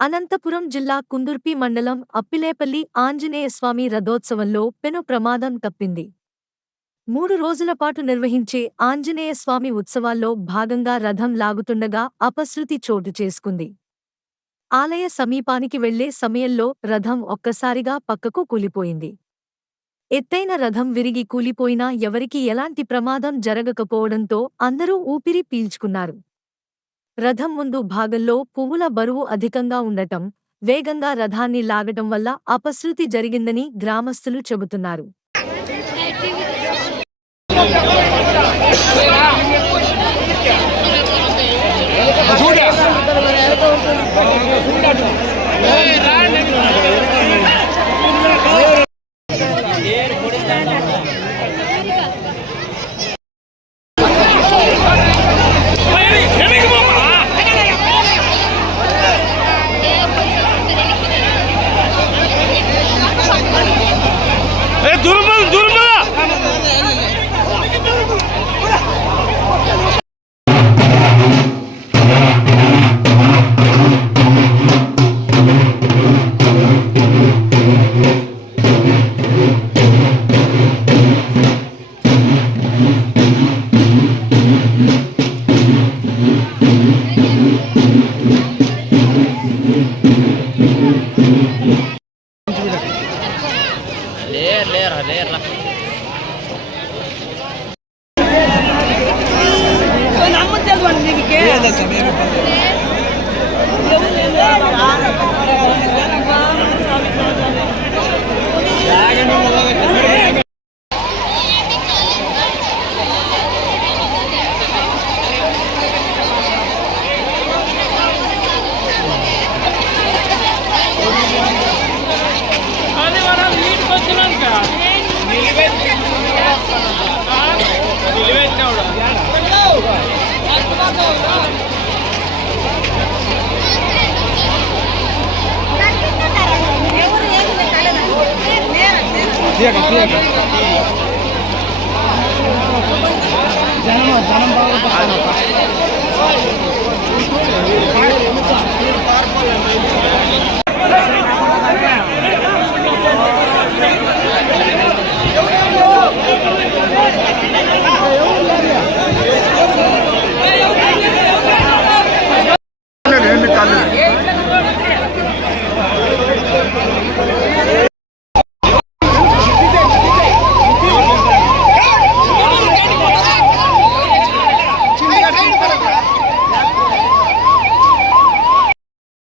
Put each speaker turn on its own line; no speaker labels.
అనంతపురం జిల్లా కుందుర్పి మండలం అప్పిలేపల్లి ఆంజనేయస్వామి రథోత్సవంలో పెను ప్రమాదం తప్పింది. మూడు రోజుల పాటు నిర్వహించే ఆంజనేయస్వామి ఉత్సవాల్లో భాగంగా రథం లాగుతుండగా అపశృతి చోటు చేసుకుంది. ఆలయ సమీపానికి వెళ్ళే సమయంలో రథం ఒక్కసారిగా పక్కకు కూలిపోయింది. ఎత్తైన రథం విరిగి కూలిపోయినా ఎవరికీ ఎలాంటి ప్రమాదం జరగకపోవడంతో అందరూ ఊపిరి పీల్చుకున్నారు. రథం ముందు భాగంలో పువ్వుల బరువు అధికంగా ఉండటం వేగంగా రథాన్ని లాగటం వల్ల అపశృతి జరిగిందని గ్రామస్తులు చెబుతున్నారు.
ಲೇರ್ ಲೇರ್ ಲೇರ್
ನಮ್ಮತ್ತೆ ಅಲ್ವಾ ನಿಮಗೆ తీయక తీయక
జనం జనం బాగా